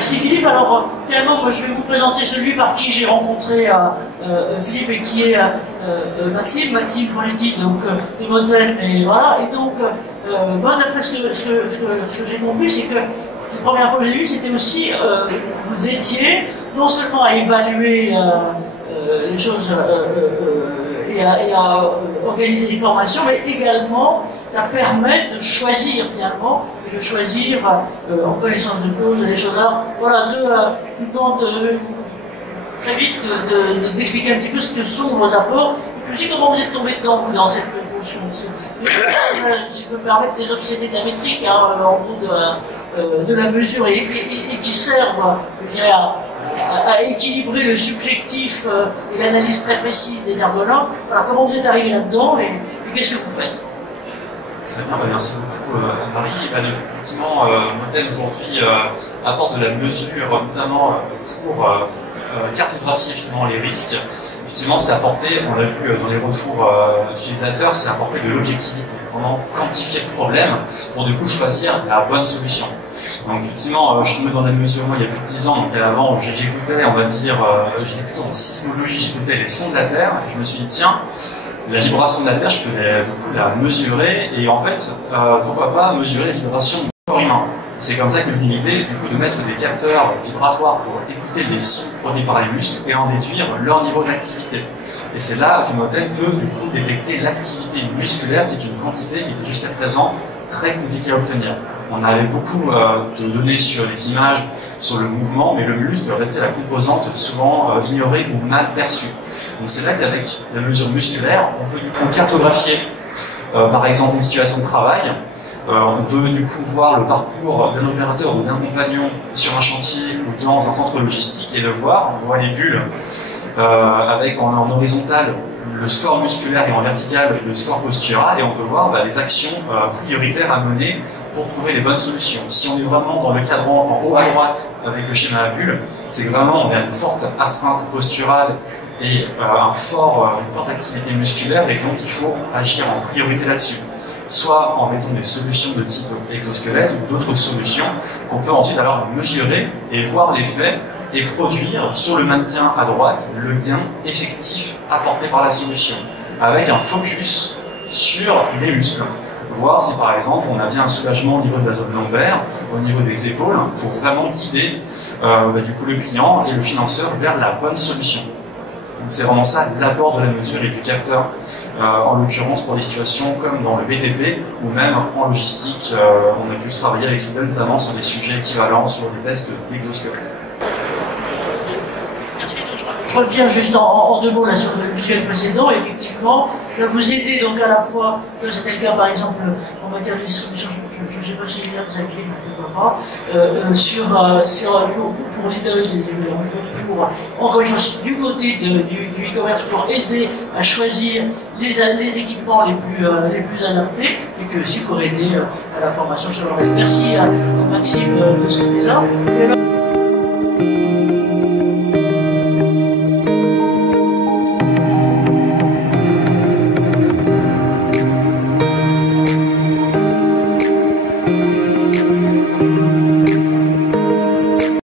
Merci Philippe. Alors, finalement, moi, je vais vous présenter celui par qui j'ai rencontré Philippe et qui est Maxime Poletti, donc Emoten, et voilà. Et donc, moi, d'après ce que j'ai compris, c'est que la première fois que j'ai vu, c'était aussi, vous étiez non seulement à évaluer les choses et à organiser des formations, mais également, ça permet de choisir finalement, et de choisir en connaissance de cause des choses. Alors, voilà, je vous demande très vite d'expliquer un petit peu ce que sont vos apports, et puis aussi comment vous êtes tombé dedans, dans cette proposition. Si je peux me permettre, des obsédés de la métrique, hein, en gros de la mesure, et qui servent, je dirais, à équilibrer le subjectif et l'analyse très précise des ergonomes. Voilà, comment vous êtes arrivé là-dedans et qu'est-ce que vous faites? Très bien, merci beaucoup Marie. Effectivement, Emoten aujourd'hui apporte de la mesure, notamment pour cartographier justement les risques. Effectivement, c'est apporter, on l'a vu dans les retours d'utilisateurs, c'est apporter de l'objectivité, vraiment quantifier le problème pour du coup choisir la bonne solution. Donc effectivement, je suis tombé dans la mesure il y a plus de 10 ans, donc avant j'écoutais, on va dire, j'étais plutôt en sismologie, j'écoutais les sons de la Terre, et je me suis dit tiens, la vibration de la Terre, je peux du coup la mesurer, et en fait, pourquoi pas mesurer les vibrations du corps humain. C'est comme ça que m'est l'idée du coup de mettre des capteurs vibratoires pour écouter les sons produits par les muscles et en déduire leur niveau d'activité. Et c'est là que Emoten peut du coup détecter l'activité musculaire, qui est une quantité qui était jusqu'à présent très compliquée à obtenir. On avait beaucoup de données sur les images, sur le mouvement, mais le muscle restait la composante souvent ignorée ou mal perçue. Donc c'est là qu'avec la mesure musculaire, on peut du coup cartographier par exemple une situation de travail. On peut du coup voir le parcours d'un opérateur ou d'un compagnon sur un chantier ou dans un centre logistique et le voir. On voit les bulles avec en horizontal le score musculaire et en vertical le score postural, et on peut voir les actions prioritaires à mener pour trouver les bonnes solutions. Si on est vraiment dans le cadran en haut à droite avec le schéma à bulles, c'est que vraiment on a une forte astreinte posturale et une forte activité musculaire, et donc il faut agir en priorité là-dessus. Soit en mettant des solutions de type exosquelette ou d'autres solutions qu'on peut ensuite alors mesurer et voir l'effet et produire sur le maintien à droite le gain effectif apporté par la solution, avec un focus sur les muscles. Voir si par exemple on a bien un soulagement au niveau de la zone lombaire, au niveau des épaules, pour vraiment guider du coup le client et le financeur vers la bonne solution. Donc c'est vraiment ça l'apport de la mesure et du capteur, en l'occurrence pour des situations comme dans le BTP ou même en logistique. On a pu travailler avec Lidl notamment sur des sujets équivalents sur des tests d'exosquelette. Je reviens juste en deux mots là sur le visuel précédent. Effectivement, là, vous aidez donc à la fois, c'était le cas par exemple en matière de distribution, je ne sais pas si vous avez fait, je ne sais pas, pour Lidl, pour encore une fois du côté du e-commerce, pour aider à choisir les équipements les plus adaptés, et puis aussi pour aider à la formation sur le reste. Merci à Maxime de ce côté-là.